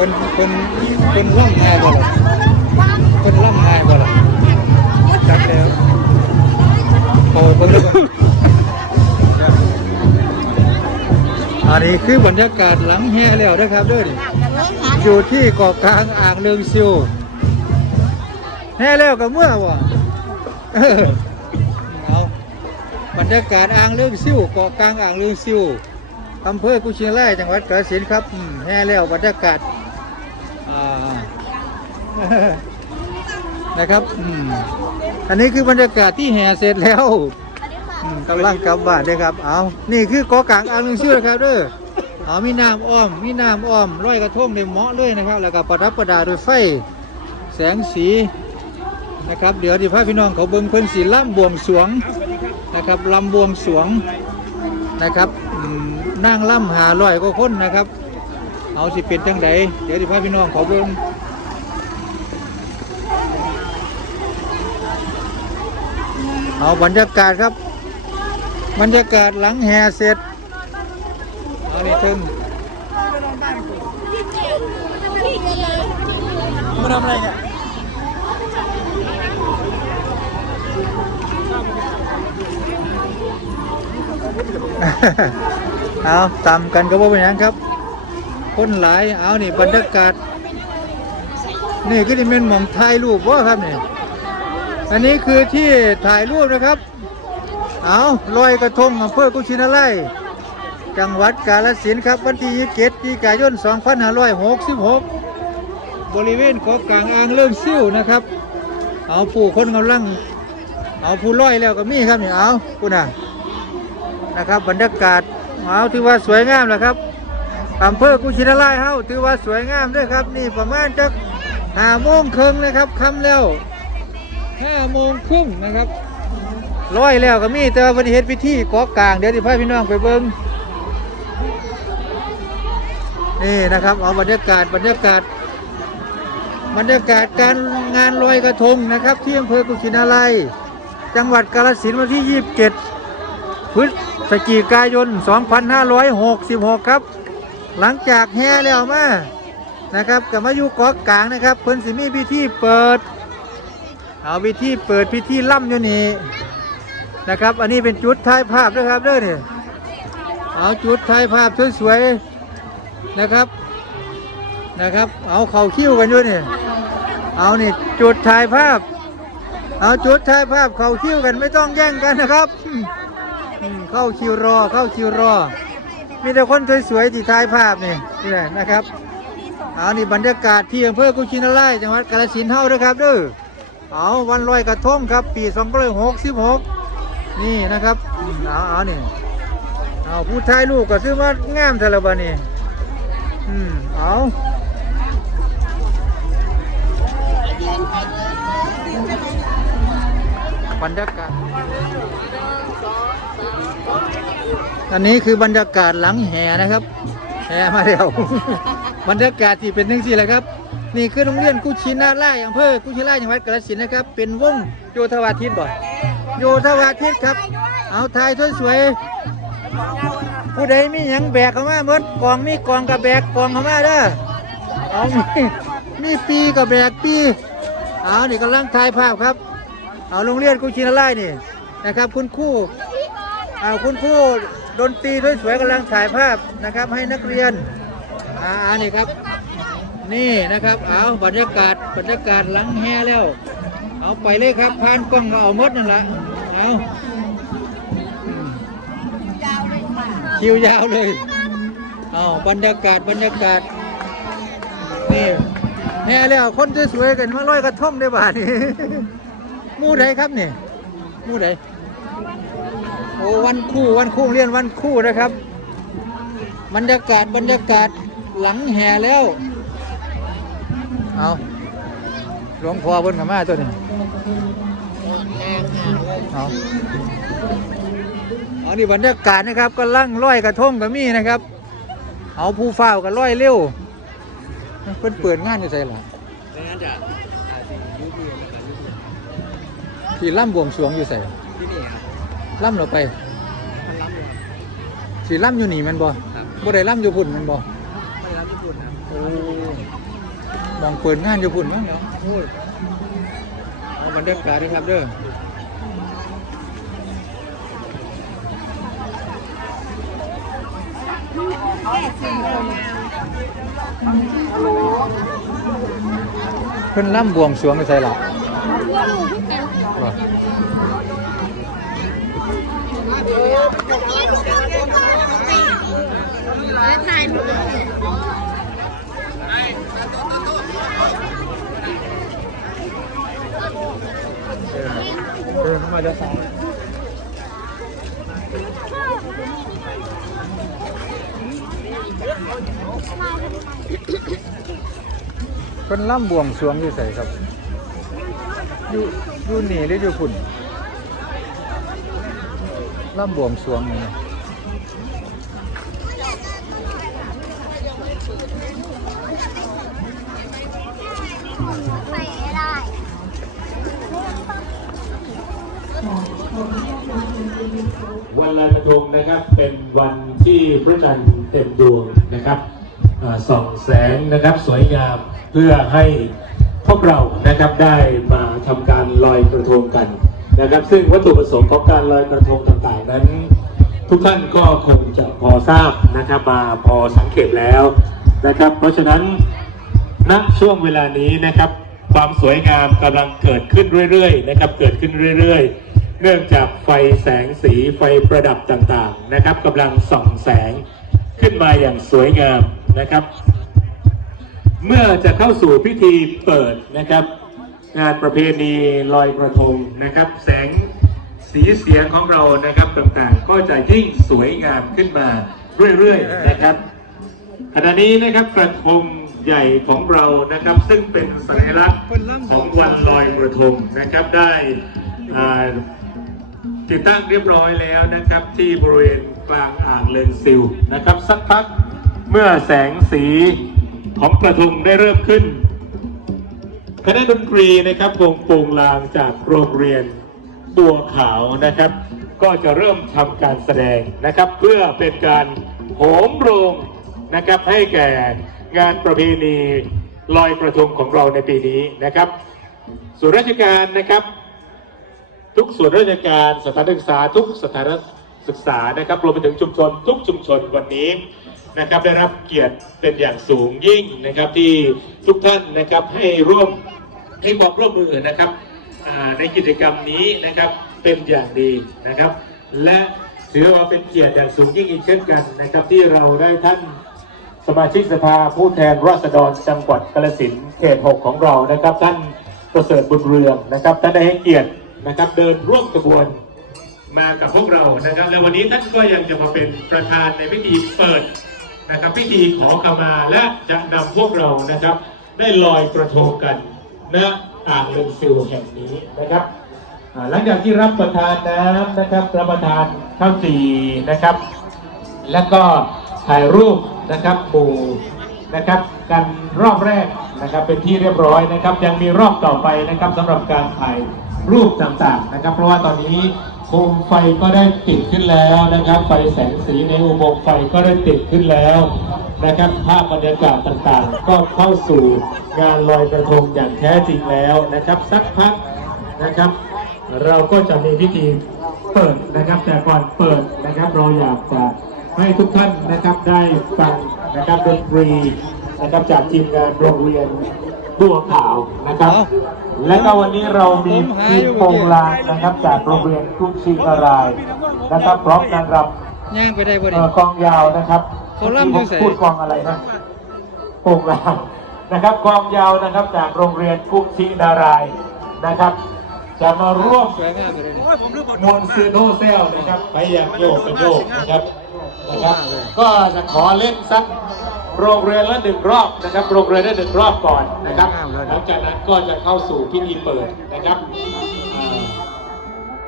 เป็นเป็นเป็นร่ำง่ายบ่ล่ะเป็นร่ำง่ายบ่ล่ะจักแล้วโอ้เพิ่งได้ก่อนอันนี้คือบรรยากาศหลังแห่แล้วนะครับเด้วยอยู่ที่เกาะกลางอ่างเลืองซิวแห่แล้วกับเมื่อวะเออเอาบรรยากาศอ่างเลืองซิวเกาะกลางอ่างเลืองซิวอำเภอกุชินารายจังหวัดกาฬสินธุ์ครับอืมแห่แล้วบรรยากาศอ่า นะครับอันนี้คือบรรยากาศที่แห่เสร็จแล้วกำลังกลับบ้านเลยครับ เอานี่คือกอกลางอ่างลึงชื่อนะครับเด้อเอามีน้ำอ้อม มีน้ำอ้อมร้อยกระทงในเหมาะเลยนะครับ แล้วก็ประดับประดาด้วยไฟ แสงสีนะครับ เดี๋ยวที่พระพี่น้องเขาเบิ่งเพิ่นสีล่ำบวงสวงนะครับลำบวงสวงนะครับนั่งล่ำหาร้อยก็คนนะครับ เอาสิเป็นจังใดเดี๋ยวที่พระพี่น้องเขาเบิ่งเอาบรรยากาศครับ บรรยากาศหลังแห่เสร็จเอานี่ถึงมาทำอะไรเนี่ยเอาตามกันก็บ่เป็นหยังครับ คนหลายเอานี่บรรยากาศนี่ก็จะเป็นหม่องถ่ายรูปว่าครับนี่อันนี้คือที่ถ่ายรูปนะครับ เอาลอยกระทงอำเภอกุชินารายจังหวัดกาฬสินธุ์ครับ วันที่27ปีกายน2566 บริเวณเกาะกลางอ่างเริ่มซิ่วนะครับ เอาผู้คนกำลัง เอาผู้ลอยแล้วก็มีครับนี่เอาคุณน่ะนะครับบรรยากาศเอาถือว่าสวยงามแหละครับ อำเภอกุชินารายเฮาถือว่าสวยงามด้วยครับ นี่ประมาณจักห้าโมงครึ่งนะครับค่ำแล้วห้าโมงครึ่งนะครับร้อยแล้วก็มีแต่ว่าวันนี้เฮ็ดพิธีกาะกลางเดี๋ยวที่พาพี่น้องไปเบิ่งนี่นะครับเอาบรรยากาศบรรยากาศ บรรยากาศการงานลอยกระทงนะครับ ที่อำเภอกุชินารายจังหวัดกาฬสินธุ์วันที่ 27พฤศจิกายน 2566 ครับ หลังจากแห่แล้วมานะครับกับมาอยู่เกาะกลางนะครับเพิ่นสิมีพิธีเปิด เอาพิธีเปิดพิธีล่ำอยู่นี่นะครับ อันนี้เป็นจุดถ่ายภาพนะครับเด้อนี่เอาจุดถ่ายภาพสวยๆนะครับนะครับ เอาเข่าคิ้วกันอยู่นี่เอานี่จุดถ่ายภาพ เอาจุดถ่ายภาพเข่าคิ้วกันไม่ต้องแย่งกันนะครับ เข้าคิวรอเข้าคิวรอ มีแต่คนสวยๆที่ถ่ายภาพนี่นี่แหละนะครับเอานี่บรรยากาศที่อำเภอกุชินารายจังหวัดกาฬสินธุ์เฮาด้อครับเด้อเอาวันลอยกระทงครับ ปี2566นี่นะครับเอาเอานี่เอาผู้ถ่ายรูปก็ซื้อมางามแต่ลบัดนี้อืมเอาบรรยากาศ อันนี้คือบรรยากาศหลังแห่นะครับ แห่มาเดียวบรรยากาศที่เป็นทั้งสี่แหละครับ นี่คือโรงเรียนกุชินาร่ายอำเภอกุชินาร่ายจังหวัดกาฬสินธุ์นะครับ เป็นวงโยธวาทิตบ่โยธวาทิตครับ เอาทายสวยๆผู้ใดมีหยังแบกเข้ามาเมื่อกองมีกองกับแบกกองเข้ามาเด้อเอามีมีปีกับแบกปีเอานี่กำลังถ่ายภาพครับ เอาโรงเรียนกุชินาร่ายนี่นะครับ คุณครู เอาคุณครูดนตรีสวยๆกำลังถ่ายภาพนะครับ ให้นักเรียนอ่านนี้ครับ นี่นะครับเอาบรรยากาศบรรยากาศหลังแห่แล้ว เอาไปเลยครับผ่านกล้องเอาหมดนั่นแหละเอาคิวยาวเลยเอาบรรยากาศบรรยากาศนี่แห่แล้วคนสวยๆกันมาลอยกระทงได้บ่านี่มู่ใดครับเนี่หมู่ใด วันคู่วันคู่เรียนวันคู่นะครับ บรรยากาศบรรยากาศหลังแห่แล้ว เอาหลวงพ่อเพิ่นเข้ามาตัวนี้เอาเอานี่บรรยากาศนะครับก็ลั่งร้อยกระทงก็มีนะครับ เอาผู้เฝ้าก็ร้อยเร็วเพิ่นเปิดงานอยู่ใส่หรอดังนั้นจะยุบมือนะครับยุบมือที่ล่ำบวงสรวงอยู่ใส่ที่นี่ครับ ล่ำเราไปมันรับอยู่สีล่ำอยู่นี่แมันบ่ครับบ่ได้ล่ำอยู่พุ่นแมันบ่ไม่รับญี่ปุ่นครับโอ้มองเปิดงานอยู่พุ่นมั้งเนาะโอ้ยเอาบรรยากาศด้วยครับเด้อเพิ่นล่ำบวงสรวงอยู่ใส่หรอบ่และถ่ายรูป เดินเข้ามาจะสั่งเพิ่นล่ำบวงสรวงอยู่ใส่ครับ อยู่อยู่หนีหรืออยู่พุ่น ล่ำบวงสรวงนี่วันลอยกระทงนะครับเป็นวันที่พระจันทร์เต็มดวงนะครับส่องแสงนะครับสวยงามเพื่อให้พวกเรานะครับได้มาทำการลอยกระทงกัน นะครับ ซึ่งวัตถุประสงค์ของการลอยกระทงต่างๆ นั้น ทุกท่านก็คงจะพอทราบนะครับมาพอสังเกตแล้วนะครับ เพราะฉะนั้นณช่วงเวลานี้นะครับ ความสวยงามกำลังเกิดขึ้นเรื่อยๆ นะครับ เกิดขึ้นเรื่อยๆ เนื่องจากไฟแสงสีไฟประดับต่างๆนะครับกำลังส่องแสงขึ้นมาอย่างสวยงามนะครับ เมื่อจะเข้าสู่พิธีเปิดนะครับ งานประเพณีลอยกระทงนะครับ แสงสีเสียงของเรานะครับต่างๆ ก็จะยิ่งสวยงามขึ้นมาเรื่อยๆนะครับขณะนี้นะครับกระทงใหญ่ของเรานะครับ ซึ่งเป็นสัญลักษณ์ของวันลอยกระทงนะครับได้ติดตั้งเรียบร้อยแล้วนะครับ ที่บริเวณกลางอ่างเลนซิลนะครับ สักพักเมื่อแสงสีของกระทงได้เริ่มขึ้น คณะดนตรีนะครับวงโปงลางจากโรงเรียนบัวขาวนะครับ ก็จะเริ่มทำการแสดงนะครับ เพื่อเป็นการโหมโรงนะครับให้แก่งานประเพณีลอยกระทงของเราในปีนี้นะครับ ส่วนราชการนะครับ ทุกส่วนราชการสถานศึกษาทุกสถานศึกษานะครับรวมไปถึงชุมชนทุกชุมชนวันนี้ นะครับได้รับเกียรติเป็นอย่างสูงยิ่งนะครับที่ทุกท่านนะครับให้ร่วมให้ความร่วมมือนะครับในกิจกรรมนี้นะครับเป็นอย่างดีนะครับ และถือว่าเป็นเกียรติอย่างสูงยิ่งอีกเช่นกันนะครับ ที่เราได้ท่านสมาชิกสภาผู้แทนราษฎรจังหวัดกาฬสินธุ์เขต 6 ของเรานะครับ ท่านประเสริฐบุญเรืองนะครับท่านได้ให้เกียรตินะครับเดินร่วมกระบวนมากับพวกเรานะครับ และวันนี้ท่านก็ยังจะมาเป็นประธานในพิธีเปิด นะครับพิธีขอขมาและจะนำพวกเรานะครับ ได้ลอยกระทงกันณอ่างเลนซิลแห่งนี้นะครับหลังจากที่รับประทานน้ำนะครับรับประทานข้าวจีนะครับ แล้วก็ถ่ายรูปนะครับหมู่นะครับกันรอบแรกนะครับเป็นที่เรียบร้อยนะครับ ยังมีรอบต่อไปนะครับสำหรับการถ่ายรูปต่างๆนะครับ เพราะว่าตอนนี้ โคมไฟก็ได้ติดขึ้นแล้วนะครับ ไฟแสงสีในอุโมงค์ไฟก็ได้ติดขึ้นแล้วนะครับภาพบรรยากาศต่างๆ ก็เข้าสู่งานลอยกระทงอย่างแท้จริงแล้วนะครับ สักพักนะครับ เราก็จะมีพิธีเปิดนะครับ แต่ก่อนเปิดนะครับเราอยากจะให้ทุกท่านนะครับได้ฟังนะครับดนตรีนะครับจากทีมงานโรงเรียน บัวขาวนะครับ และก็วันนี้เรามีทีมโปงลางนะครับ จากโรงเรียนทุ่งชีนารายณ์นะครับพร้อมนางรำย่างไปได้บ่เอ่ดิอกองยาวนะครับเขาล่ำอยู่ไสพูดกองอะไรนะโป่งลางนะครับกองยาวนะครับจากโรงเรียนกุชินารายณ์นะครับจะมาร่วมสวยงามไปเลยนี่มวลซือโนเซลนะครับ ไปอย่างโยกเป็นโยกนะครับนะครับ ก็จะขอเล่นสัก โรงเรียนละหนึ่งรอบนะครับ โรงเรียนละหนึ่งรอบก่อนนะครับหลังจากนั้นก็จะเข้าสู่พิธีเปิดนะครับอ่า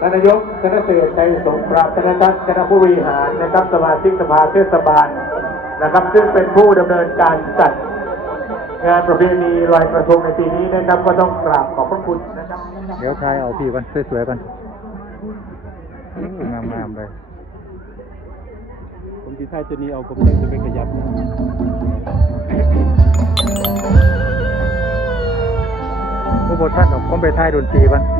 ท่านนายกคณะเกษตรใจสงครามคณะท่านคณะผู้บริหารนะครับ สมาชิกสภาเทศบาลนะครับ ซึ่งเป็นผู้ดำเนินการจัดงานประเพณีลอยกระทงในปีนี้นะครับ ก็ต้องกราบขอบพระคุณนะครับเดี๋ยวทายเอาพี่กันสวยๆกันงามๆไปผมที่ท้ายตัวนี้เอาผมยังจะไปขยับนะ อุบทท่านดอกผมไปท้ายดนตรีบ้าง